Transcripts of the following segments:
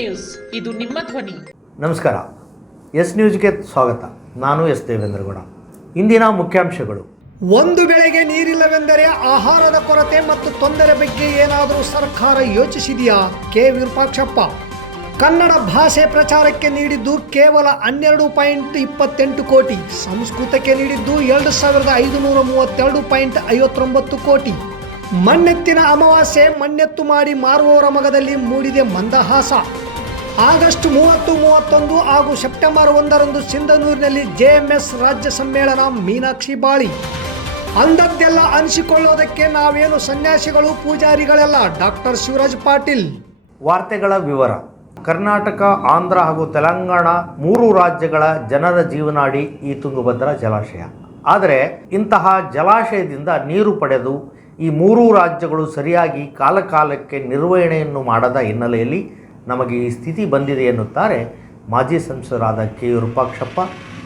News. ಇದು ನಿಮ್ಮ ಧ್ವನಿ. ನಮಸ್ಕಾರ. ಎಸ್ ನ್ಯೂಸ್ಗೆ ಸ್ವಾಗತ. ನಾನು ಎಸ್ ದೇವೇಂದ್ರಗೌಡ. ಇಂದಿನ ಮುಖ್ಯಾಂಶಗಳು. ಒಂದು ಬೆಳೆಗೆ ನೀರಿಲ್ಲವೆಂದರೆ ಆಹಾರದ ಕೊರತೆ ಮತ್ತು ತೊಂದರೆ ಬಗ್ಗೆ ಏನಾದರೂ ಸರ್ಕಾರ ಯೋಚಿಸಿದೆಯಾ? ಕೆ. ವಿರೂಪಾಕ್ಷಪ್ಪ. ಕನ್ನಡ ಭಾಷೆ ಪ್ರಚಾರಕ್ಕೆ ನೀಡಿದ್ದು ಕೇವಲ ಹನ್ನೆರಡು ಪಾಯಿಂಟ್ ಇಪ್ಪತ್ತೆಂಟು ಕೋಟಿ. ಸಂಸ್ಕೃತಕ್ಕೆ ನೀಡಿದ್ದು ಎರಡು ಸಾವಿರದ ಐದುನೂರ ಮೂವತ್ತೆರಡು ಪಾಯಿಂಟ್ ಐವತ್ತೊಂಬತ್ತು ಕೋಟಿ. ಮಣ್ಣೆತ್ತಿನ ಅಮಾವಾಸ್ಯೆ ಮಣ್ಣೆತ್ತು ಮಾಡಿ ಮಾರುವವರ ಮಗದಲ್ಲಿ ಮೂಡಿದೆ ಮಂದಹಾಸ. ಆಗಸ್ಟ್ ಮೂವತ್ತು, ಮೂವತ್ತೊಂದು ಹಾಗೂ ಸೆಪ್ಟೆಂಬರ್ ಒಂದರಂದು ಸಿಂಧನೂರಿನಲ್ಲಿ ಜೆಎಂಎಸ್ ರಾಜ್ಯ ಸಮ್ಮೇಳನ ಮೀನಾಕ್ಷಿ ಬಾಳಿ. ಅಂದದ್ದೆಲ್ಲ ಅನಿಸಿಕೊಳ್ಳೋದಕ್ಕೆ ನಾವೇನು ಸನ್ಯಾಸಿಗಳು, ಪೂಜಾರಿಗಳೆಲ್ಲ, ಡಾಕ್ಟರ್ ಶಿವರಾಜ್ ಪಾಟೀಲ್. ವಾರ್ತೆಗಳ ವಿವರ. ಕರ್ನಾಟಕ, ಆಂಧ್ರ ಹಾಗೂ ತೆಲಂಗಾಣ ಮೂರು ರಾಜ್ಯಗಳ ಜನರ ಜೀವನಾಡಿ ಈ ತುಂಗಭದ್ರಾ ಜಲಾಶಯ. ಆದರೆ ಇಂತಹ ಜಲಾಶಯದಿಂದ ನೀರು ಪಡೆದು ಈ ಮೂರೂ ರಾಜ್ಯಗಳು ಸರಿಯಾಗಿ ಕಾಲಕಾಲಕ್ಕೆ ನಿರ್ವಹಣೆಯನ್ನು ಮಾಡದ ಹಿನ್ನೆಲೆಯಲ್ಲಿ ನಮಗೆ ಈ ಸ್ಥಿತಿ ಬಂದಿದೆ ಎನ್ನುತ್ತಾರೆ ಮಾಜಿ ಸಂಸದರಾದ ಕೆ ರೂಪಾಕ್ಷಪ್ಪ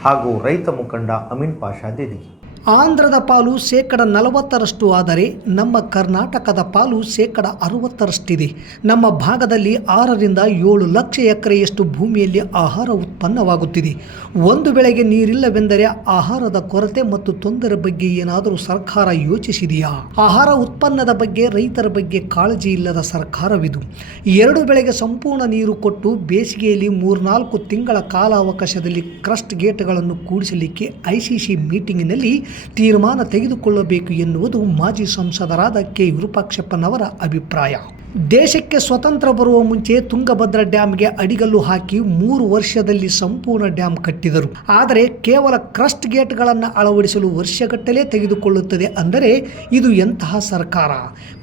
ಹಾಗೂ ರೈತ ಮುಖಂಡ ಅಮೀನ್ ಪಾಷಾ ದಿದಿ ಆಂಧ್ರದ ಪಾಲು ಶೇಕಡ ನಲವತ್ತರಷ್ಟು ಆದರೆ ನಮ್ಮ ಕರ್ನಾಟಕದ ಪಾಲು ಶೇಕಡ ಅರವತ್ತರಷ್ಟಿದೆ. ನಮ್ಮ ಭಾಗದಲ್ಲಿ ಆರರಿಂದ ಏಳು ಲಕ್ಷ ಎಕರೆಯಷ್ಟು ಭೂಮಿಯಲ್ಲಿ ಆಹಾರ ಉತ್ಪನ್ನವಾಗುತ್ತಿದೆ. ಒಂದು ಬೆಳೆಗೆ ನೀರಿಲ್ಲವೆಂದರೆ ಆಹಾರದ ಕೊರತೆ ಮತ್ತು ತೊಂದರೆ ಬಗ್ಗೆ ಏನಾದರೂ ಸರ್ಕಾರ ಯೋಚಿಸಿದೆಯಾ? ಆಹಾರ ಉತ್ಪನ್ನದ ಬಗ್ಗೆ, ರೈತರ ಬಗ್ಗೆ ಕಾಳಜಿ ಇಲ್ಲದ ಸರ್ಕಾರವಿದು. ಎರಡು ಬೆಳೆಗೆ ಸಂಪೂರ್ಣ ನೀರು ಕೊಟ್ಟು ಬೇಸಿಗೆಯಲ್ಲಿ ಮೂರ್ನಾಲ್ಕು ತಿಂಗಳ ಕಾಲಾವಕಾಶದಲ್ಲಿ ಕ್ರಸ್ಟ್ ಗೇಟ್ಗಳನ್ನು ಕೂಡಿಸಲಿಕ್ಕೆ ಐಸಿಸಿ ಮೀಟಿಂಗಿನಲ್ಲಿ ತೀರ್ಮಾನ ತೆಗೆದುಕೊಳ್ಳಬೇಕು ಎನ್ನುವುದು ಮಾಜಿ ಸಂಸದರಾದ ಕೆ ವಿರೂಪಾಕ್ಷಪ್ಪನವರ ಅಭಿಪ್ರಾಯ. ದೇಶಕ್ಕೆ ಸ್ವತಂತ್ರ ಬರುವ ಮುಂಚೆ ತುಂಗಭದ್ರ ಡ್ಯಾಮ್ಗೆ ಅಡಿಗಲ್ಲು ಹಾಕಿ ಮೂರು ವರ್ಷದಲ್ಲಿ ಸಂಪೂರ್ಣ ಡ್ಯಾಮ್ ಕಟ್ಟಿದರು. ಆದರೆ ಕೇವಲ ಕ್ರಸ್ಟ್ ಗೇಟ್ಗಳನ್ನು ಅಳವಡಿಸಲು ವರ್ಷಗಟ್ಟಲೆ ತೆಗೆದುಕೊಳ್ಳುತ್ತದೆ ಅಂದರೆ ಇದು ಎಂತಹ ಸರ್ಕಾರ?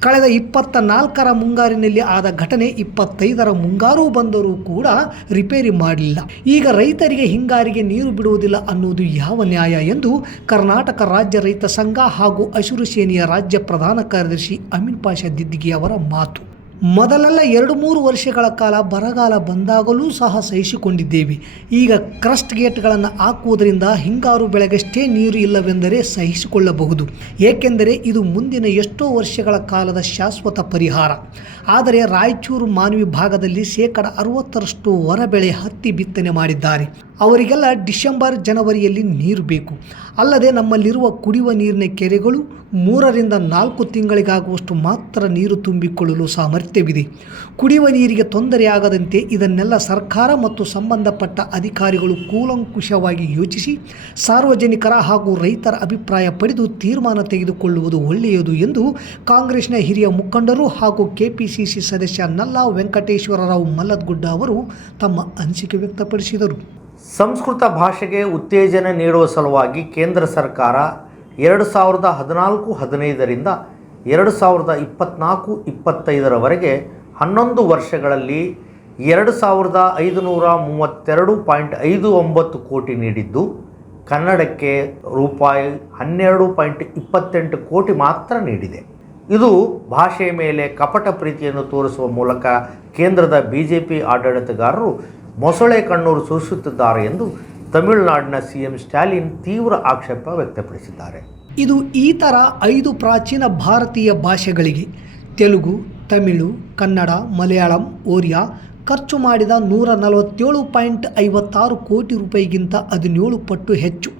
ಕಳೆದ ಇಪ್ಪತ್ತ ನಾಲ್ಕರ ಮುಂಗಾರಿನಲ್ಲಿ ಆದ ಘಟನೆ ಇಪ್ಪತ್ತೈದರ ಮುಂಗಾರು ಬಂದರೂ ಕೂಡ ರಿಪೇರಿ ಮಾಡಲಿಲ್ಲ. ಈಗ ರೈತರಿಗೆ ಹಿಂಗಾರಿಗೆ ನೀರು ಬಿಡುವುದಿಲ್ಲ ಅನ್ನುವುದು ಯಾವ ನ್ಯಾಯ ಎಂದು ಕರ್ನಾಟಕ ರಾಜ್ಯ ರೈತ ಸಂಘ ಹಾಗೂ ಹಸಿರು ಸೇನೆಯ ರಾಜ್ಯ ಪ್ರಧಾನ ಕಾರ್ಯದರ್ಶಿ ಅಮೀನ್ ಪಾಷಾ ದಿದ್ದಿಗಿ ಅವರ ಮಾತು. ಮೊದಲೆಲ್ಲ ಎರಡು ಮೂರು ವರ್ಷಗಳ ಕಾಲ ಬರಗಾಲ ಬಂದಾಗಲೂ ಸಹ ಸಹಿಸಿಕೊಂಡಿದ್ದೇವೆ. ಈಗ ಕ್ರಸ್ಟ್ ಗೇಟ್ಗಳನ್ನು ಹಾಕುವುದರಿಂದ ಹಿಂಗಾರು ಬೆಳೆಗಷ್ಟೇ ನೀರು ಇಲ್ಲವೆಂದರೆ ಸಹಿಸಿಕೊಳ್ಳಬಹುದು. ಏಕೆಂದರೆ ಇದು ಮುಂದಿನ ಎಷ್ಟೋ ವರ್ಷಗಳ ಕಾಲದ ಶಾಶ್ವತ ಪರಿಹಾರ. ಆದರೆ ರಾಯಚೂರು ಮಾನವಿ ಭಾಗದಲ್ಲಿ ಶೇಕಡ ಅರವತ್ತರಷ್ಟು ಹೊರಬೆಳೆ ಹತ್ತಿ ಬಿತ್ತನೆ ಮಾಡಿದ್ದಾರೆ. ಅವರಿಗೆಲ್ಲ ಡಿಸೆಂಬರ್, ಜನವರಿಯಲ್ಲಿ ನೀರು ಬೇಕು. ಅಲ್ಲದೆ ನಮ್ಮಲ್ಲಿರುವ ಕುಡಿಯುವ ನೀರಿನ ಕೆರೆಗಳು ಮೂರರಿಂದ ನಾಲ್ಕು ತಿಂಗಳಿಗಾಗುವಷ್ಟು ಮಾತ್ರ ನೀರು ತುಂಬಿಕೊಳ್ಳಲು ಸಾಮರ್ಥ್ಯವಿದೆ. ಕುಡಿಯುವ ನೀರಿಗೆ ತೊಂದರೆಯಾಗದಂತೆ ಇದನ್ನೆಲ್ಲ ಸರ್ಕಾರ ಮತ್ತು ಸಂಬಂಧಪಟ್ಟ ಅಧಿಕಾರಿಗಳು ಕೂಲಂಕುಷವಾಗಿ ಯೋಚಿಸಿ ಸಾರ್ವಜನಿಕರ ಹಾಗೂ ರೈತರ ಅಭಿಪ್ರಾಯ ಪಡೆದು ತೀರ್ಮಾನ ತೆಗೆದುಕೊಳ್ಳುವುದು ಒಳ್ಳೆಯದು ಎಂದು ಕಾಂಗ್ರೆಸ್ನ ಹಿರಿಯ ಮುಖಂಡರು ಹಾಗೂ ಕೆಪಿಸಿಸಿ ಸದಸ್ಯ ನಲ್ಲಾ ವೆಂಕಟೇಶ್ವರರಾವ್ ಮಲ್ಲದ್ಗುಡ್ಡ ಅವರು ತಮ್ಮ ಅನಿಸಿಕೆ ವ್ಯಕ್ತಪಡಿಸಿದರು. ಸಂಸ್ಕೃತ ಭಾಷೆಗೆ ಉತ್ತೇಜನ ನೀಡುವ ಸಲುವಾಗಿ ಕೇಂದ್ರ ಸರ್ಕಾರ ಎರಡು ಸಾವಿರದ ಹದಿನಾಲ್ಕು ಹದಿನೈದರಿಂದ ಎರಡು ಸಾವಿರದ ಇಪ್ಪತ್ತ್ನಾಲ್ಕು ಇಪ್ಪತ್ತೈದರವರೆಗೆ ಹನ್ನೊಂದು ವರ್ಷಗಳಲ್ಲಿ ಎರಡು ಸಾವಿರದ ಐದುನೂರ ಮೂವತ್ತೆರಡು ಪಾಯಿಂಟ್ ಐದು ಒಂಬತ್ತು ಕೋಟಿ ನೀಡಿದ್ದು, ಕನ್ನಡಕ್ಕೆ ರೂಪಾಯಿ ಹನ್ನೆರಡು ಪಾಯಿಂಟ್ ಇಪ್ಪತ್ತೆಂಟು ಕೋಟಿ ಮಾತ್ರ ನೀಡಿದೆ. ಇದು ಭಾಷೆಯ ಮೇಲೆ ಕಪಟ ಪ್ರೀತಿಯನ್ನು ತೋರಿಸುವ ಮೂಲಕ ಕೇಂದ್ರದ ಬಿ ಜೆ ಪಿ ಆಡಳಿತಗಾರರು ಮೊಸಳೆ ಕಣ್ಣೂರು ಸೂಚಿಸುತ್ತಿದ್ದಾರೆ ಎಂದು ತಮಿಳುನಾಡಿನ ಸಿಎಂ ಸ್ಟಾಲಿನ್ ತೀವ್ರ ಆಕ್ಷೇಪ ವ್ಯಕ್ತಪಡಿಸಿದ್ದಾರೆ. ಇದು ಈ ಥರ ಐದು ಪ್ರಾಚೀನ ಭಾರತೀಯ ಭಾಷೆಗಳಿಗೆ ತೆಲುಗು, ತಮಿಳು, ಕನ್ನಡ, ಮಲಯಾಳಂ ಒರಿಯಾ ಖರ್ಚು ಮಾಡಿದ ನೂರ ನಲವತ್ತೇಳು ಪಾಯಿಂಟ್ ಐವತ್ತಾರು ಕೋಟಿ ರೂಪಾಯಿಗಿಂತ ಹದಿನೇಳು ಪಟ್ಟು ಹೆಚ್ಚು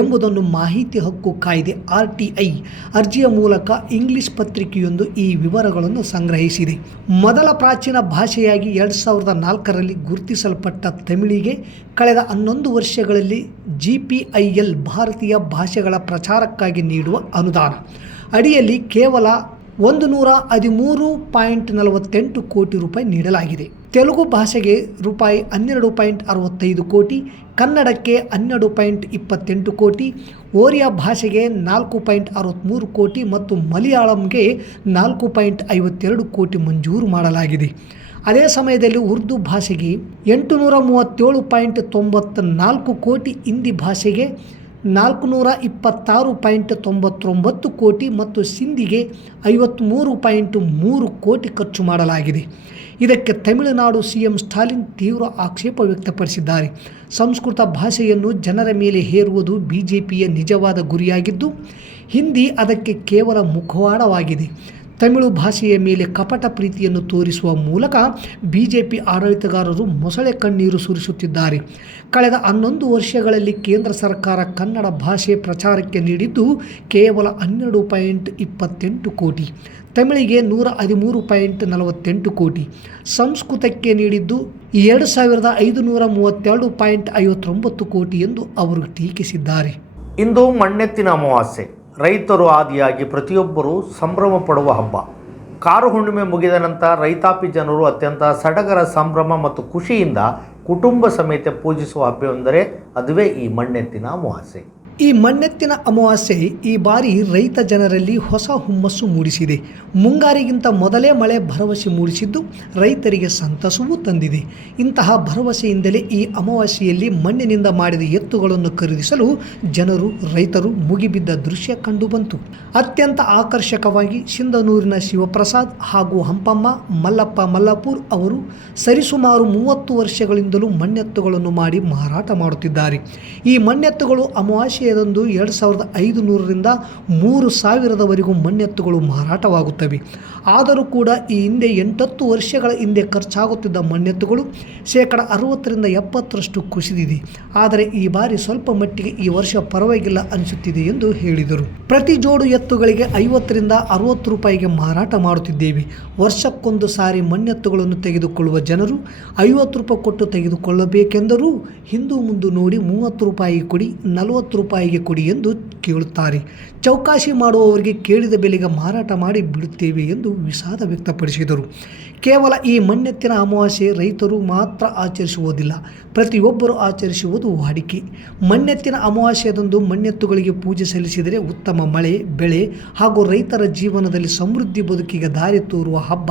ಎಂಬುದನ್ನು ಮಾಹಿತಿ ಹಕ್ಕು ಕಾಯ್ದೆ ಆರ್ ಟಿ ಐ ಅರ್ಜಿಯ ಮೂಲಕ ಇಂಗ್ಲಿಷ್ ಪತ್ರಿಕೆಯೊಂದು ಈ ವಿವರಗಳನ್ನು ಸಂಗ್ರಹಿಸಿದೆ. ಮೊದಲ ಪ್ರಾಚೀನ ಭಾಷೆಯಾಗಿ ಎರಡು ಸಾವಿರದ ನಾಲ್ಕರಲ್ಲಿ ಗುರುತಿಸಲ್ಪಟ್ಟ ತಮಿಳಿಗೆ ಕಳೆದ ಹನ್ನೊಂದು ವರ್ಷಗಳಲ್ಲಿ ಜಿ ಪಿ ಐ ಎಲ್ ಭಾರತೀಯ ಭಾಷೆಗಳ ಪ್ರಚಾರಕ್ಕಾಗಿ ನೀಡುವ ಅನುದಾನ. ಅಡಿಯಲ್ಲಿ ಕೇವಲ ಒಂದು ನೂರ ಹದಿಮೂರು ಪಾಯಿಂಟ್ ನಲವತ್ತೆಂಟು ಕೋಟಿ ರೂಪಾಯಿ ನೀಡಲಾಗಿದೆ. ತೆಲುಗು ಭಾಷೆಗೆ ರೂಪಾಯಿ ಹನ್ನೆರಡು ಪಾಯಿಂಟ್ ಅರವತ್ತೈದು ಕೋಟಿ, ಕನ್ನಡಕ್ಕೆ ಹನ್ನೆರಡು ಪಾಯಿಂಟ್ ಇಪ್ಪತ್ತೆಂಟು ಕೋಟಿ, ಓರಿಯಾ ಭಾಷೆಗೆ ನಾಲ್ಕು ಪಾಯಿಂಟ್ ಅರವತ್ತ್ಮೂರು ಕೋಟಿ ಮತ್ತು ಮಲಯಾಳಂಗೆ ನಾಲ್ಕು ಪಾಯಿಂಟ್ ಐವತ್ತೆರಡು ಕೋಟಿ ಮಂಜೂರು ಮಾಡಲಾಗಿದೆ. ಅದೇ ಸಮಯದಲ್ಲಿ ಉರ್ದು ಭಾಷೆಗೆ ಎಂಟು ನೂರ ಮೂವತ್ತೇಳು ಪಾಯಿಂಟ್ ತೊಂಬತ್ತ ನಾಲ್ಕು ಕೋಟಿ, ಹಿಂದಿ ಭಾಷೆಗೆ ನಾಲ್ಕು ನೂರ ಇಪ್ಪತ್ತಾರು ಪಾಯಿಂಟ್ ತೊಂಬತ್ತೊಂಬತ್ತು ಕೋಟಿ ಮತ್ತು ಸಿಂಧಿಗೆ ಐವತ್ತ್ಮೂರು ಪಾಯಿಂಟ್ ಮೂರು ಕೋಟಿ ಖರ್ಚು ಮಾಡಲಾಗಿದೆ. ಇದಕ್ಕೆ ತಮಿಳುನಾಡು ಸಿಎಂ ಸ್ಟಾಲಿನ್ ತೀವ್ರ ಆಕ್ಷೇಪ ವ್ಯಕ್ತಪಡಿಸಿದ್ದಾರೆ. ಸಂಸ್ಕೃತ ಭಾಷೆಯನ್ನು ಜನರ ಮೇಲೆ ಹೇರುವುದು ಬಿಜೆಪಿಯ ನಿಜವಾದ ಗುರಿಯಾಗಿದ್ದು, ಹಿಂದಿ ಅದಕ್ಕೆ ಕೇವಲ ಮುಖವಾಡವಾಗಿದೆ. ತಮಿಳು ಭಾಷೆಯ ಮೇಲೆ ಕಪಟ ಪ್ರೀತಿಯನ್ನು ತೋರಿಸುವ ಮೂಲಕ ಬಿಜೆಪಿ ಆಡಳಿತಗಾರರು ಮೊಸಳೆ ಕಣ್ಣೀರು ಸುರಿಸುತ್ತಿದ್ದಾರೆ. ಕಳೆದ ಹನ್ನೊಂದು ವರ್ಷಗಳಲ್ಲಿ ಕೇಂದ್ರ ಸರ್ಕಾರ ಕನ್ನಡ ಭಾಷೆ ಪ್ರಚಾರಕ್ಕೆ ನೀಡಿದ್ದು ಕೇವಲ ಹನ್ನೆರಡು ಪಾಯಿಂಟ್ ಇಪ್ಪತ್ತೆಂಟು ಕೋಟಿ. ತಮಿಳಿಗೆ ನೂರ ಹದಿಮೂರು ಪಾಯಿಂಟ್ ನಲವತ್ತೆಂಟು ಕೋಟಿ. ಸಂಸ್ಕೃತಕ್ಕೆ ನೀಡಿದ್ದು ಎರಡು ಸಾವಿರದ ಐದುನೂರ ಮೂವತ್ತೆರಡು ಪಾಯಿಂಟ್ ಐವತ್ತೊಂಬತ್ತು ಕೋಟಿ ಎಂದು ಅವರು ಟೀಕಿಸಿದ್ದಾರೆ. ಇಂದು ಮಣ್ಣೆತ್ತಿನ ಅಮಾವಾಸ್ಯೆ. ರೈತರು ಆದಿಯಾಗಿ ಪ್ರತಿಯೊಬ್ಬರೂ ಸಂಭ್ರಮ ಪಡುವ ಹಬ್ಬ. ಕಾರು ಹುಣ್ಣಿಮೆ ಮುಗಿದ ನಂತರ ರೈತಾಪಿ ಜನರು ಅತ್ಯಂತ ಸಡಗರ ಸಂಭ್ರಮ ಮತ್ತು ಖುಷಿಯಿಂದ ಕುಟುಂಬ ಸಮೇತ ಪೂಜಿಸುವ ಹಬ್ಬವೆಂದರೆ ಅದುವೇ ಈ ಮಣ್ಣೆತ್ತಿನ ಅಮಾವಾಸ್ಯೆ. ಈ ಮಣ್ಣೆತ್ತಿನ ಅಮಾವಾಸ್ಯೆ ಈ ಬಾರಿ ರೈತ ಜನರಲ್ಲಿ ಹೊಸ ಹುಮ್ಮಸ್ಸು ಮೂಡಿಸಿದೆ. ಮುಂಗಾರಿಗಿಂತ ಮೊದಲೇ ಮಳೆ ಭರವಸೆ ಮೂಡಿಸಿದ್ದು ರೈತರಿಗೆ ಸಂತಸವೂ ತಂದಿದೆ. ಇಂತಹ ಭರವಸೆಯಿಂದಲೇ ಈ ಅಮಾವಾಸ್ಯೆಯಲ್ಲಿ ಮಣ್ಣಿನಿಂದ ಮಾಡಿದ ಎತ್ತುಗಳನ್ನು ಖರೀದಿಸಲು ಜನರು, ರೈತರು ಮುಗಿಬಿದ್ದ ದೃಶ್ಯ ಕಂಡುಬಂತು. ಅತ್ಯಂತ ಆಕರ್ಷಕವಾಗಿ ಸಿಂಧನೂರಿನ ಶಿವಪ್ರಸಾದ್ ಹಾಗೂ ಹಂಪಮ್ಮ, ಮಲ್ಲಪ್ಪ ಮಲ್ಲಾಪುರ್ ಅವರು ಸರಿಸುಮಾರು ಮೂವತ್ತು ವರ್ಷಗಳಿಂದಲೂ ಮಣ್ಣೆತ್ತುಗಳನ್ನು ಮಾಡಿ ಮಾರಾಟ ಮಾಡುತ್ತಿದ್ದಾರೆ. ಈ ಮಣ್ಣೆತ್ತುಗಳು ಅಮಾವಾಸ್ಯೆಯದಂದು ಎರಡು ಸಾವಿರದ ಐದು ನೂರರಿಂದ ಮೂರು ಸಾವಿರದವರೆಗೂ ಮಣ್ಣೆತ್ತುಗಳು ಮಾರಾಟವಾಗುತ್ತವೆ. ಆದರೂ ಕೂಡ ಈ ಹಿಂದೆ ಎಂಟತ್ತು ವರ್ಷಗಳ ಹಿಂದೆ ಖರ್ಚಾಗುತ್ತಿದ್ದ ಮಣ್ಣೆತ್ತುಗಳು ಶೇಕಡ ಅರವತ್ತರಿಂದ ಎಪ್ಪತ್ತರಷ್ಟು ಕುಸಿದಿದೆ. ಆದರೆ ಈ ಬಾರಿ ಸ್ವಲ್ಪ ಮಟ್ಟಿಗೆ ಈ ವರ್ಷ ಪರವಾಗಿಲ್ಲ ಅನಿಸುತ್ತಿದೆ ಎಂದು ಹೇಳಿದರು. ಪ್ರತಿ ಜೋಡು ಎತ್ತುಗಳಿಗೆ ಐವತ್ತರಿಂದ ಅರವತ್ತು ರೂಪಾಯಿಗೆ ಮಾರಾಟ ಮಾಡುತ್ತಿದ್ದೇವೆ. ವರ್ಷಕ್ಕೊಂದು ಸಾರಿ ಮಣ್ಣೆತ್ತುಗಳನ್ನು ತೆಗೆದುಕೊಳ್ಳುವ ಜನರು ಐವತ್ತು ರೂಪಾಯಿ ಕೊಟ್ಟು ತೆಗೆದುಕೊಳ್ಳಬೇಕೆಂದರೂ ಹಿಂದೂ ಮುಂದೆ ನೋಡಿ ಮೂವತ್ತು ರೂಪಾಯಿ ಕೊಡಿ, ನಲವತ್ತು ರೂಪಾಯಿಗೆ ಕೊಡಿ ಎಂದು ಕೇಳುತ್ತಾರೆ. ಚೌಕಾಶಿ ಮಾಡುವವರಿಗೆ ಕೇಳಿದ ಬೆಲೆಗೆ ಮಾರಾಟ ಮಾಡಿ ಬಿಡುತ್ತೇವೆ ಎಂದು ವಿಷಾದ ವ್ಯಕ್ತಪಡಿಸಿದರು. ಕೇವಲ ಈ ಮಣ್ಣೆತ್ತಿನ ಅಮಾವಾಸ್ಯೆ ರೈತರು ಮಾತ್ರ ಆಚರಿಸುವುದಿಲ್ಲ, ಪ್ರತಿಯೊಬ್ಬರು ಆಚರಿಸುವುದು ವಾಡಿಕೆ. ಮಣ್ಣೆತ್ತಿನ ಅಮಾವಾಸ್ಯದಂದು ಮಣ್ಣೆತ್ತುಗಳಿಗೆ ಪೂಜೆ ಸಲ್ಲಿಸಿದರೆ ಉತ್ತಮ ಮಳೆ, ಬೆಳೆ ಹಾಗೂ ರೈತರ ಜೀವನದಲ್ಲಿ ಸಮೃದ್ಧಿ ಬದುಕಿಗೆ ದಾರಿ ತೋರುವ ಹಬ್ಬ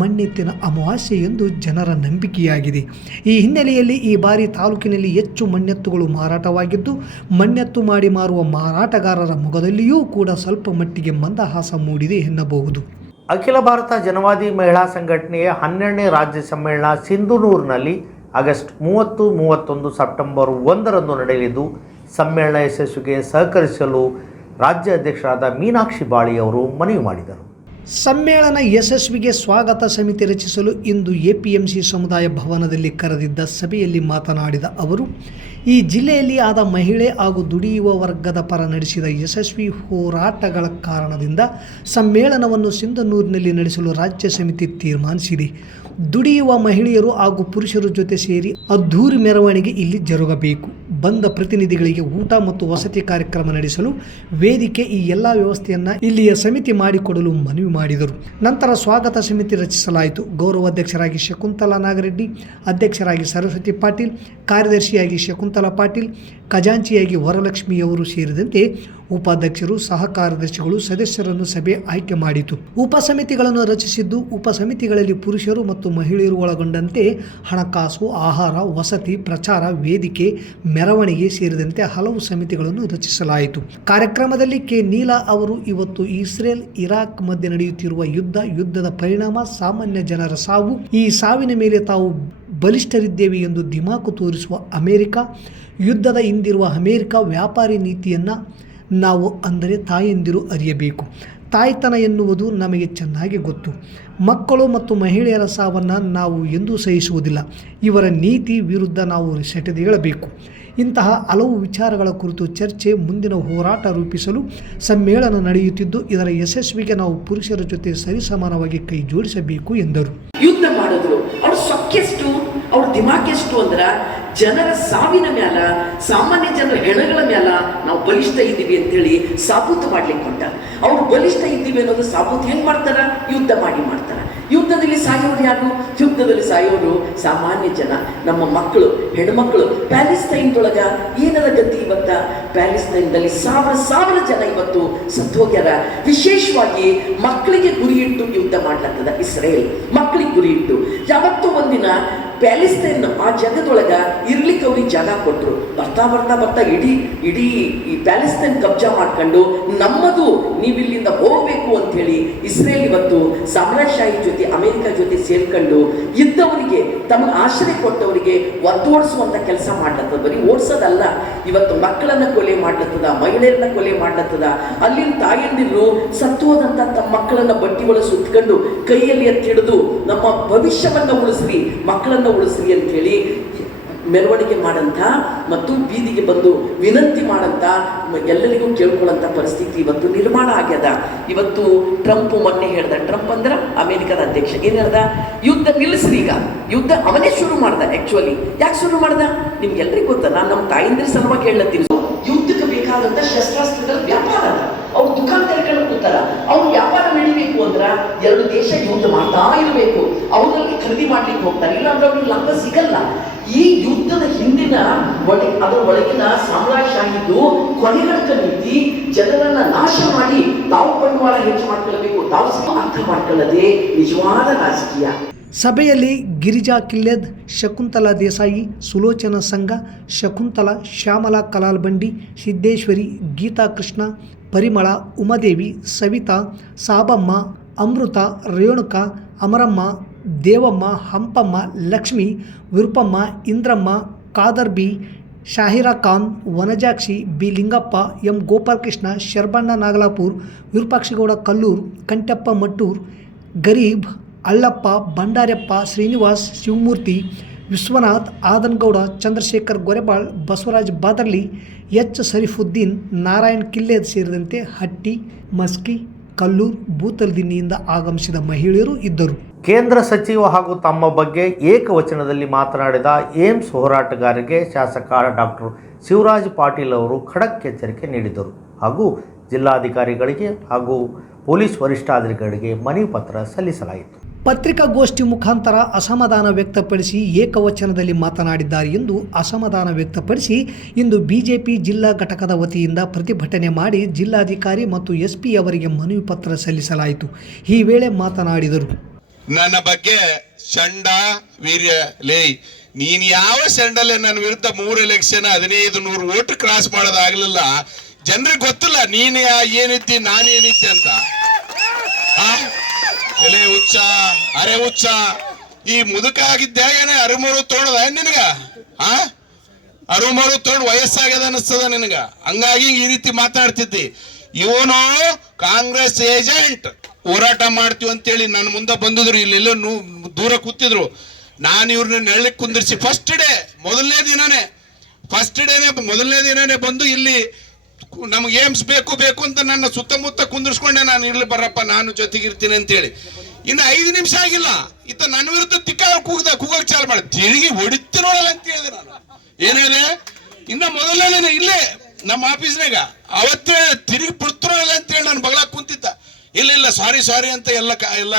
ಮಣ್ಣೆತ್ತಿನ ಅಮಾವಾಸ್ಯೆ ಎಂದು ಜನರ ನಂಬಿಕೆಯಾಗಿದೆ. ಈ ಹಿನ್ನೆಲೆಯಲ್ಲಿ ಈ ಬಾರಿ ತಾಲೂಕಿನಲ್ಲಿ ಹೆಚ್ಚು ಮಣ್ಣೆತ್ತುಗಳು ಮಾರಾಟವಾಗಿದ್ದು, ಮಣ್ಣೆತ್ತು ಮಾಡಿ ಮಾರುವ ಮಾರಾಟಗಾರರ ಮೊಗದಲ್ಲಿಯೂ ಕೂಡ ಸ್ವಲ್ಪ ಮಟ್ಟಿಗೆ ಮಂದಹಾಸ ಮೂಡಿದೆ ಎನ್ನಬಹುದು. ಅಖಿಲ ಭಾರತ ಜನವಾದಿ ಮಹಿಳಾ ಸಂಘಟನೆಯ ಹನ್ನೆರಡನೇ ರಾಜ್ಯ ಸಮ್ಮೇಳನ ಸಿಂಧುನೂರಿನಲ್ಲಿ ಆಗಸ್ಟ್ ಮೂವತ್ತು, ಮೂವತ್ತೊಂದು ಸೆಪ್ಟೆಂಬರ್ ಒಂದರಂದು ನಡೆಯಲಿದ್ದು, ಸಮ್ಮೇಳನ ಯಶಸ್ವಿಗೆ ಸಹಕರಿಸಲು ರಾಜ್ಯ ಅಧ್ಯಕ್ಷರಾದ ಮೀನಾಕ್ಷಿ ಬಾಳಿ ಅವರು ಮನವಿ ಮಾಡಿದರು. ಸಮ್ಮೇಳನ ಯಶಸ್ವಿಗೆ ಸ್ವಾಗತ ಸಮಿತಿ ರಚಿಸಲು ಇಂದು ಎಪಿಎಂಸಿ ಸಮುದಾಯ ಭವನದಲ್ಲಿ ಕರೆದಿದ್ದ ಸಭೆಯಲ್ಲಿ ಮಾತನಾಡಿದ ಅವರು, ಈ ಜಿಲ್ಲೆಯಲ್ಲಿ ಆದ ಮಹಿಳೆ ಹಾಗೂ ದುಡಿಯುವ ವರ್ಗದ ಪರ ನಡೆಸಿದ ಯಶಸ್ವಿ ಹೋರಾಟಗಳ ಕಾರಣದಿಂದ ಸಮ್ಮೇಳನವನ್ನು ಸಿಂಧನೂರಿನಲ್ಲಿ ನಡೆಸಲು ರಾಜ್ಯ ಸಮಿತಿ ತೀರ್ಮಾನಿಸಿದೆ. ದುಡಿಯುವ ಮಹಿಳೆಯರು ಹಾಗೂ ಪುರುಷರ ಜೊತೆ ಸೇರಿ ಅದ್ಧೂರಿ ಮೆರವಣಿಗೆ ಇಲ್ಲಿ ಜರುಗಬೇಕು. ಬಂದ ಪ್ರತಿನಿಧಿಗಳಿಗೆ ಊಟ ಮತ್ತು ವಸತಿ ಕಾರ್ಯಕ್ರಮ ನಡೆಸಲು ವೇದಿಕೆ ಈ ಎಲ್ಲ ವ್ಯವಸ್ಥೆಯನ್ನ ಇಲ್ಲಿಯ ಸಮಿತಿ ಮಾಡಿಕೊಡಲು ಮನವಿ ಮಾಡಿದರು. ನಂತರ ಸ್ವಾಗತ ಸಮಿತಿ ರಚಿಸಲಾಯಿತು. ಗೌರವ ಅಧ್ಯಕ್ಷರಾಗಿ ಶಕುಂತಲಾ ನಾಗರೆಡ್ಡಿ, ಅಧ್ಯಕ್ಷರಾಗಿ ಸರಸ್ವತಿ ಪಾಟೀಲ್, ಕಾರ್ಯದರ್ಶಿಯಾಗಿ ಶಕುಂತಲಾ ಪಾಟೀಲ್, ಖಜಾಂಚಿಯಾಗಿ ವರಲಕ್ಷ್ಮಿಯವರು ಸೇರಿದಂತೆ ಉಪಾಧ್ಯಕ್ಷರು ಸಹ ಕಾರ್ಯದರ್ಶಿಗಳು ಸದಸ್ಯರನ್ನು ಸಭೆ ಆಯ್ಕೆ ಮಾಡಿತು. ಉಪಸಮಿತಿಗಳನ್ನು ರಚಿಸಿದ್ದು, ಉಪಸಮಿತಿಗಳಲ್ಲಿ ಪುರುಷರು ಮತ್ತು ಮಹಿಳೆಯರು ಒಳಗೊಂಡಂತೆ ಹಣಕಾಸು, ಆಹಾರ, ವಸತಿ, ಪ್ರಚಾರ, ವೇದಿಕೆ, ಮೆರವಣಿಗೆ ಸೇರಿದಂತೆ ಹಲವು ಸಮಿತಿಗಳನ್ನು ರಚಿಸಲಾಯಿತು. ಕಾರ್ಯಕ್ರಮದಲ್ಲಿ ಕೆ. ನೀಲಾ ಅವರು, ಇವತ್ತು ಇಸ್ರೇಲ್ ಇರಾಕ್ ಮಧ್ಯೆ ನಡೆಯುತ್ತಿರುವ ಯುದ್ಧ, ಯುದ್ಧದ ಪರಿಣಾಮ, ಸಾಮಾನ್ಯ ಜನರ ಸಾವು, ಈ ಸಾವಿನ ಮೇಲೆ ತಾವು ಬಲಿಷ್ಠರಿದ್ದೇವೆ ಎಂದು ದಿಮಾಕು ತೋರಿಸುವ ಅಮೆರಿಕ, ಯುದ್ಧದ ಹಿಂದಿರುವ ಅಮೆರಿಕ ವ್ಯಾಪಾರಿ ನೀತಿಯನ್ನು ನಾವು ಅಂದರೆ ತಾಯಂದಿರು ಅರಿಯಬೇಕು. ತಾಯ್ತನ ಎನ್ನುವುದು ನಮಗೆ ಚೆನ್ನಾಗಿ ಗೊತ್ತು. ಮಕ್ಕಳು ಮತ್ತು ಮಹಿಳೆಯರ ಸಾವನ್ನು ನಾವು ಎಂದೂ ಸಹಿಸುವುದಿಲ್ಲ. ಇವರ ನೀತಿ ವಿರುದ್ಧ ನಾವು ಸೆಟೆದೇಳಬೇಕು ಇಂತಹ ಹಲವು ವಿಚಾರಗಳ ಕುರಿತು ಚರ್ಚೆ, ಮುಂದಿನ ಹೋರಾಟ ರೂಪಿಸಲು ಸಮ್ಮೇಳನ ನಡೆಯುತ್ತಿದ್ದು, ಇದರ ಯಶಸ್ವಿಗೆ ನಾವು ಪುರುಷರ ಜೊತೆ ಸರಿಸಮಾನವಾಗಿ ಕೈ ಜೋಡಿಸಬೇಕು ಎಂದರು. ಅವ್ರ ದಿಮಾಕ್ ಎಷ್ಟು ಅಂದ್ರ ಜನರ ಸಾವಿನ ಮ್ಯಾಲ, ಸಾಮಾನ್ಯ ಜನರ ಹೆಣಗಳ ಮ್ಯಾಲ ನಾವು ಬಲಿಷ್ಠ ಇದ್ದೀವಿ ಅಂತೇಳಿ ಸಾಬೂತು ಮಾಡ್ಲಿಕ್ಕೆ ಹೊಂಟ. ಅವ್ರು ಬಲಿಷ್ಠ ಇದ್ದೀವಿ ಅನ್ನೋದು ಸಾಬೂತು ಹೆಂಗ್ ಮಾಡ್ತಾರ? ಯುದ್ಧ ಮಾಡಿ ಮಾಡ್ತಾರ. ಯುದ್ಧದಲ್ಲಿ ಸಾಯೋರು ಯಾರು? ಯುದ್ಧದಲ್ಲಿ ಸಾಯೋರು ಸಾಮಾನ್ಯ ಜನ. ನಮ್ಮ ಮಕ್ಕಳು, ಹೆಣ್ಮಕ್ಳು, ಪ್ಯಾಲಿಸ್ತೈನ್ದೊಳಗ ಏನದ ಗತಿ ಇವತ್ತ? ಪ್ಯಾಲಿಸ್ತೈನ್ದಲ್ಲಿ ಸಾವಿರ ಸಾವಿರ ಜನ ಇವತ್ತು ಸತ್ತು ಹೋಗ್ಯಾರ ವಿಶೇಷವಾಗಿ ಮಕ್ಕಳಿಗೆ ಗುರಿ ಇಟ್ಟು ಯುದ್ಧ ಮಾಡ್ಲತ್ತದ ಇಸ್ರೇಲ್. ಮಕ್ಕಳಿಗೆ ಗುರಿ ಇಟ್ಟು ಯಾವತ್ತೂ ಒಂದಿನ ಪ್ಯಾಲೆಸ್ತೈನ್ ಆ ಜಗದೊಳಗ ಇರ್ಲಿಕ್ಕೆ ಅವ್ರಿಗೆ ಜಾಗ ಕೊಟ್ರು. ಬರ್ತಾ ಬರ್ತಾ ಬರ್ತಾ ಇಡೀ ಇಡೀ ಈ ಪ್ಯಾಲೆಸ್ತೇನ್ ಕಬ್ಜಾ ಮಾಡ್ಕೊಂಡು ನಮ್ಮದು ನೀವಿಲ್ಲಿಂದ ಹೋಗಬೇಕು ಅಂತ ಹೇಳಿ ಇಸ್ರೇಲ್ ಇವತ್ತು ಸಾಮ್ರಾಜ್ಯಶಾಹಿ ಜೊತೆ, ಅಮೆರಿಕ ಜೊತೆ ಸೇರ್ಕೊಂಡು ಇದ್ದವರಿಗೆ ತಮ್ಮ ಆಶ್ರಯ ಕೊಟ್ಟವರಿಗೆ ಒತ್ತೋಡಿಸುವಂಥ ಕೆಲಸ ಮಾಡ್ಲತ್ತದ. ಬರೀ ಓಡಿಸೋದಲ್ಲ, ಇವತ್ತು ಮಕ್ಕಳನ್ನ ಕೊಲೆ ಮಾಡ್ಲತ್ತದ, ಮಹಿಳೆಯರನ್ನ ಕೊಲೆ ಮಾಡ್ಲತ್ತದ. ಅಲ್ಲಿನ ತಾಯಂದಿರು ಸತ್ತು ಹೋದಂತ ತಮ್ಮ ಮಕ್ಕಳನ್ನ ಬಟ್ಟಿ ಒಳಗೆ ಕೈಯಲ್ಲಿ ಎತ್ತಿಡಿದು ನಮ್ಮ ಭವಿಷ್ಯವನ್ನ ಉಳಿಸ್ರಿ, ಮಕ್ಕಳನ್ನ ಉಳಿಸ್ರಿ ಅಂಥೇಳಿ ಮೆರವಣಿಗೆ ಮಾಡಂತ ಮತ್ತು ಬೀದಿಗೆ ಬಂದು ವಿನಂತಿ ಮಾಡಂತ ಎಲ್ಲರಿಗೂ ಕೇಳ್ಕೊಳ್ಳಂತ ಪರಿಸ್ಥಿತಿ ಇವತ್ತು ನಿರ್ಮಾಣ ಆಗ್ಯದ. ಇವತ್ತು ಟ್ರಂಪ್ ಮೊನ್ನೆ ಹೇಳ್ದ ಟ್ರಂಪ್ ಅಂದ್ರೆ ಅಮೆರಿಕದ ಅಧ್ಯಕ್ಷ. ಏನು ಹೇಳ್ದ? ಯುದ್ಧ ನಿಲ್ಲಿಸ್ರಿ ಈಗ. ಯುದ್ಧ ಅವನೇ ಶುರು ಮಾಡ್ದ ಆ್ಯಕ್ಚುಲಿ ಯಾಕೆ ಶುರು ಮಾಡ್ದ? ನಿಮ್ಗೆಲ್ರಿಗೂ ಗೊತ್ತ, ನಾನು ನಮ್ಮ ತಾಯಿಂದ್ರ ಸಲುವಾಗಿ ಹೇಳತ್ತೀನಿ ಯುದ್ಧಕ್ಕೆ ಬೇಕಾದಂತ ಶಸ್ತ್ರಾಸ್ತ್ರಗಳ ವ್ಯಾಪಾರ. ಅವ್ರು ದುಃಖ ತೆರ್ಕೊಂಡು ಕೂತಾರ ಅವ್ರು ವ್ಯಾಪಾರ ನಡಿಬೇಕು ಅಂದ್ರ ಎರಡು ದೇಶ ಯುದ್ಧ ಮಾಡ್ತಾ ಇರಬೇಕು. ಅವರಲ್ಲಿ ಖರೀದಿ ಮಾಡ್ಲಿಕ್ಕೆ ಹೋಗ್ತಾರೆ. ಇಲ್ಲಾಂದ್ರೆ ಅವ್ರಿಗೆ ಲಾಭ ಸಿಗಲ್ಲ. ಈ ಯುದ್ಧದ ಹಿಂದಿನ ಒಳಗೆ ಅದರ ಒಳಗಿನ ಸಾಮ್ರಾಜ್ಯಾಗಿದ್ದು ಕೊನೆಗಳಕ ನೀತಿ ಜನರನ್ನ ನಾಶ ಮಾಡಿ ತಾವು ಬಂಡವಾಳ ಹೆಚ್ಚು ಮಾಡ್ಕೊಳ್ಬೇಕು ತಾವು ಅರ್ಥ ಮಾಡ್ಕೊಳ್ಳದೆ ನಿಜವಾದ ರಾಜಕೀಯ. ಸಭೆಯಲ್ಲಿ ಗಿರಿಜಾ ಕಿಲ್ಲೆದ್ ಶಕುಂತಲಾ ದೇಸಾಯಿ, ಸುಲೋಚನಾ ಸಂಘ, Shakuntala, Shyamala ಕಲಾಲ್ಬಂಡಿ, Siddeshwari, Geeta Krishna Parimala, Umadevi, Savita, Sabamma, Amrita, Renuka, Amaramma, Devamma, Hampamma, Lakshmi, Virupamma, Indramma, Kadarbi, Shahira Khan, Vanajakshi, B. Lingappa, M. Gopalakrishna, Sharbanna Nagalapur, Virupakshigouda Kallur Kantappa Mattur, Garib Allappa Bhandaryappa Srinivas, Shivamurthy Vishwanath Adangouda Chandrashekhar Gorebal, Basavaraj Badarli, H. Sharifuddin Narayan Killed ಸೇರಿದಂತೆ ಹಟ್ಟಿ, ಮಸ್ಕಿ, ಕಲ್ಲೂರ್, ಭೂತಲ್ದಿನ್ನಿಯಿಂದ ಆಗಮಿಸಿದ ಮಹಿಳೆಯರು ಇದ್ದರು. ಕೇಂದ್ರ ಸಚಿವ ಹಾಗೂ ತಮ್ಮ ಬಗ್ಗೆ ಏಕವಚನದಲ್ಲಿ ಮಾತನಾಡಿದ ಏಮ್ಸ್ ಹೋರಾಟಗಾರರಿಗೆ ಶಾಸಕ ಡಾಕ್ಟರ್ ಶಿವರಾಜ್ ಪಾಟೀಲ್ ಅವರು ಖಡಕ್ ಎಚ್ಚರಿಕೆ ನೀಡಿದರು. ಹಾಗೂ ಜಿಲ್ಲಾಧಿಕಾರಿಗಳಿಗೆ ಹಾಗೂ ಪೊಲೀಸ್ ವರಿಷ್ಠಾಧಿಕಾರಿಗಳಿಗೆ ಮನವಿ ಪತ್ರ ಸಲ್ಲಿಸಲಾಯಿತು. ಪತ್ರಿಕಾಗೋಷ್ಠಿ ಮುಖಾಂತರ ಅಸಮಾಧಾನ ವ್ಯಕ್ತಪಡಿಸಿ ಏಕವಚನದಲ್ಲಿ ಮಾತನಾಡಿದ್ದಾರೆ ಎಂದು ಅಸಮಾಧಾನ ವ್ಯಕ್ತಪಡಿಸಿ ಇಂದು ಬಿಜೆಪಿ ಜಿಲ್ಲಾ ಘಟಕದ ವತಿಯಿಂದ ಪ್ರತಿಭಟನೆ ಮಾಡಿ ಜಿಲ್ಲಾಧಿಕಾರಿ ಮತ್ತು ಎಸ್ಪಿ ಅವರಿಗೆ ಮನವಿ ಪತ್ರ ಸಲ್ಲಿಸಲಾಯಿತು. ಈ ವೇಳೆ ಮಾತನಾಡಿದರು. ನನ್ನ ಬಗ್ಗೆ ಚಂಡ ವೀರ್ಯ, ಲೇ, ನೀನ್ ಯಾವ ಸೆಂಡಲ್ಲೇ ನನ್ನ ವಿರುದ್ಧ ಮೂರು ಎಲೆಕ್ಷನ್ ಹದಿನೈದು, ನೂರು ಓಟ್ ಕ್ರಾಸ್ ಮಾಡೋದಾಗ್ಲಿಲ್ಲ. ಜನರಿಗೆ ಗೊತ್ತಿಲ್ಲ, ನೀನು ಏನಿದ್ದಿ ನಾನೇನಿದ್ದೆ ಅಂತ? ಎಲೆ ಹುಚ್ಚ, ಅರೆ ಹುಚ್ಚ. ಈ ಮುದುಕ ಆಗಿದ್ದಾಗೇನೆ ತೋಳದ ತೋಣದ ನಿನಗ? ಆ? ಅರುಮರು ತೊಗೊಂಡು ವಯಸ್ಸಾಗ್ಯದ ಅನಿಸ್ತದ ನಿನಗ? ಹಂಗಾಗಿ ಈ ರೀತಿ ಮಾತಾಡ್ತಿದ್ದಿ. ಇವನು ಕಾಂಗ್ರೆಸ್ ಏಜೆಂಟ್. ಹೋರಾಟ ಮಾಡ್ತೀವಿ ಅಂತೇಳಿ ನನ್ನ ಮುಂದೆ ಬಂದಿದ್ರು ಇಲ್ಲಿ ನೂ- ದೂರ ಕೂತಿದ್ರು. ನಾನು ಇವ್ರನ್ನ ನೆಳ್ಳಕ್ಕೆ ಕುಂದಿರ್ಸಿ ಫಸ್ಟ್ ಡೇ ಮೊದಲನೇ ದಿನನೇ ಫಸ್ಟ್ ಡೇನೆ ಮೊದಲನೇ ದಿನನೇ ಬಂದು ಇಲ್ಲಿ ನಮ್ಗೆ ಏಮ್ಸ್ ಬೇಕು ಬೇಕು ಅಂತ ನನ್ನ ಸುತ್ತಮುತ್ತ ಕುಂದಿರ್ಸ್ಕೊಂಡೆ ನಾನು ಇರ್ಲಿ ಬರಪ್ಪ ನಾನು ಜೊತೆಗಿರ್ತೀನಿ ಅಂತೇಳಿ ಇನ್ನು ಐದು ನಿಮಿಷ ಆಗಿಲ್ಲ. ಇತ್ತ ನನ್ನ ವಿರುದ್ಧ ತಿಕ್ಕ ಕೂಗ್ದ ಕೂಗಕ್ಕೆ ಚಾಲು ಮಾಡಿ. ತಿರುಗಿ ಹೊಡಿತು ನೋಡಲ್ಲ ಅಂತ ಹೇಳಿದೆ ನಾನು. ಏನೇನೆ ಇನ್ನ ಮೊದಲನೇ ಇಲ್ಲೇ, ನಮ್ಮ ಆಫೀಸ್ನಾಗ. ಅವತ್ತೇ ತಿರುಗಿ ಬಿಡ್ತಿರೋಲ್ಲ ಅಂತ ಹೇಳಿ ನಾನು ಬಗಳ ಕುಂತಿದ್ದ. ಇಲ್ಲ ಇಲ್ಲ, ಸಾರಿ ಸಾರಿ ಅಂತ ಎಲ್ಲ ಎಲ್ಲ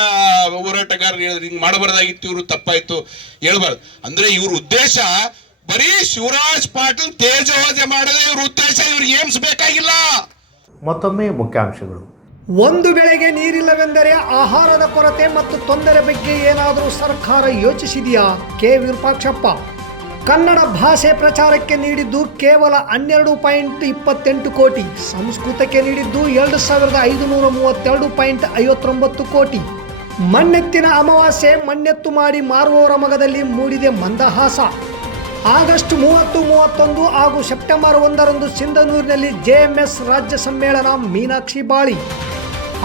ಹೋರಾಟಗಾರರು ಹೇಳಿದ್ರು. ಹಿಂಗ್ ಮಾಡಬಾರ್ದಾಗಿತ್ತು, ಇವರು ತಪ್ಪಾಯ್ತು. ಹೇಳ್ಬಾರ್ದು. ಅಂದ್ರೆ ಇವ್ರ ಉದ್ದೇಶ ಬರೀ ಶಿವರಾಜ್ ಪಾಟೀಲ್ ತೇಜೋವಧೆ ಮಾಡದೆ ಇವ್ರ ಉದ್ದೇಶ ಇವ್ರಿಗೆ ಏಮ್ಸ್ ಬೇಕಾಗಿಲ್ಲ. ಮತ್ತೊಮ್ಮೆ ಮುಖ್ಯಾಂಶಗಳು. ಒಂದು ಬೆಳೆಗೆ ನೀರಿಲ್ಲವೆಂದರೆ ಆಹಾರದ ಕೊರತೆ ಮತ್ತು ತೊಂದರೆ ಬಗ್ಗೆ ಏನಾದರೂ ಸರ್ಕಾರ ಯೋಚಿಸಿದೆಯಾ? ಕೆ ವಿರೂಪಾಕ್ಷಪ್ಪ. ಕನ್ನಡ ಭಾಷೆ ಪ್ರಚಾರಕ್ಕೆ ನೀಡಿದ್ದು ಕೇವಲ ಹನ್ನೆರಡು ಪಾಯಿಂಟ್ ಇಪ್ಪತ್ತೆಂಟು ಕೋಟಿ ಸಂಸ್ಕೃತಕ್ಕೆ ನೀಡಿದ್ದು ಎರಡು ಸಾವಿರದ ಐದುನೂರ ಮೂವತ್ತೆರಡು ಪಾಯಿಂಟ್ ಐವತ್ತೊಂಬತ್ತು ಕೋಟಿ. ಮಣ್ಣೆತ್ತಿನ ಅಮಾವಾಸ್ಯೆ ಮಣ್ಣೆತ್ತು ಮಾಡಿ ಮಾರುವವರ ಮಗದಲ್ಲಿ ಮೂಡಿದೆ ಮಂದಹಾಸ. ಆಗಸ್ಟ್ ಮೂವತ್ತು ಮೂವತ್ತೊಂದು ಹಾಗೂ ಸೆಪ್ಟೆಂಬರ್ ಒಂದರಂದು ಸಿಂಧನೂರಿನಲ್ಲಿ ಜೆಎಂಎಸ್ ರಾಜ್ಯ ಸಮ್ಮೇಳನ ಮೀನಾಕ್ಷಿ ಬಾಳಿ.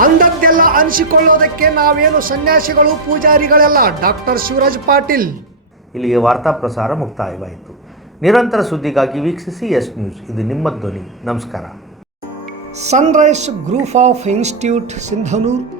ಅಂದದ್ದೆಲ್ಲ ಅನಿಸಿಕೊಳ್ಳೋದಕ್ಕೆ ನಾವೇನು ಸನ್ಯಾಸಿಗಳು ಪೂಜಾರಿಗಳೆಲ್ಲ ಡಾಕ್ಟರ್ ಶಿವರಾಜ್ ಪಾಟೀಲ್. ಇಲ್ಲಿಗೆ ವಾರ್ತಾ ಪ್ರಸಾರ ಮುಕ್ತಾಯವಾಯಿತು. ನಿರಂತರ ಸುದ್ದಿಗಾಗಿ ವೀಕ್ಷಿಸಿ ಎಸ್ ನ್ಯೂಸ್. ಇದು ನಿಮ್ಮ ಧ್ವನಿ. ನಮಸ್ಕಾರ. Sunrise group of institute Sindhanur